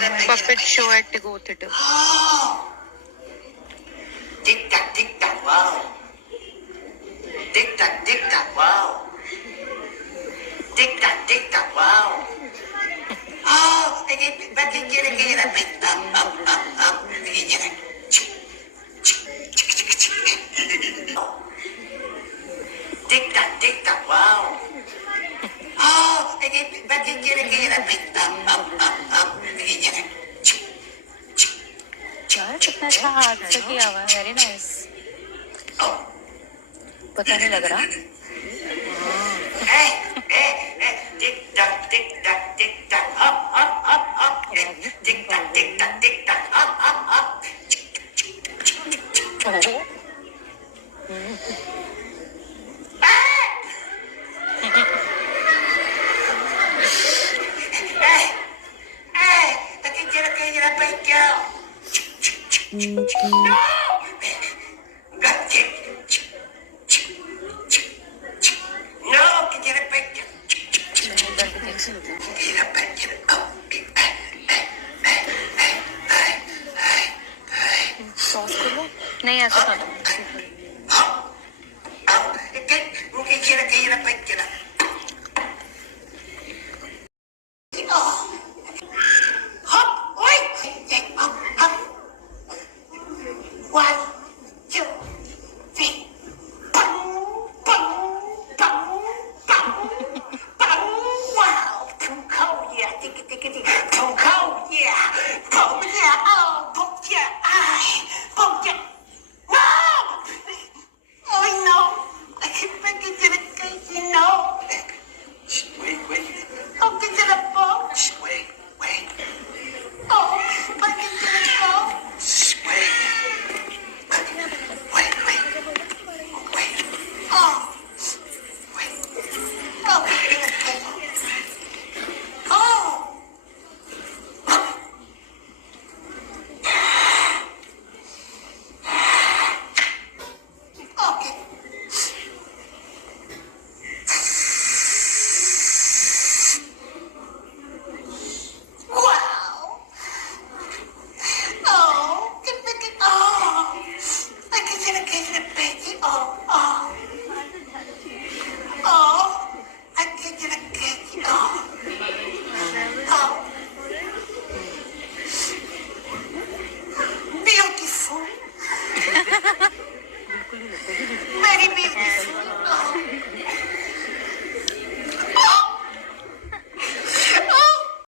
puppet show at Tagore Theatre. Oh! Tick tock, wow. Tick tock, wow. Tick tock, wow. Oh, back again, up. Tick tock, wow. Oh, back again, up. यार कितना अच्छा हाथ से किया हुआ है, very nice. पता नहीं लग रहा. Tick tock, up. Tick tock, up. No! Got it. No, can get it back. Get up back, get up. Sauce कर लो. नहीं ऐसा खा लो. Get up back, get up. Wow, too cold, yeah. Tick.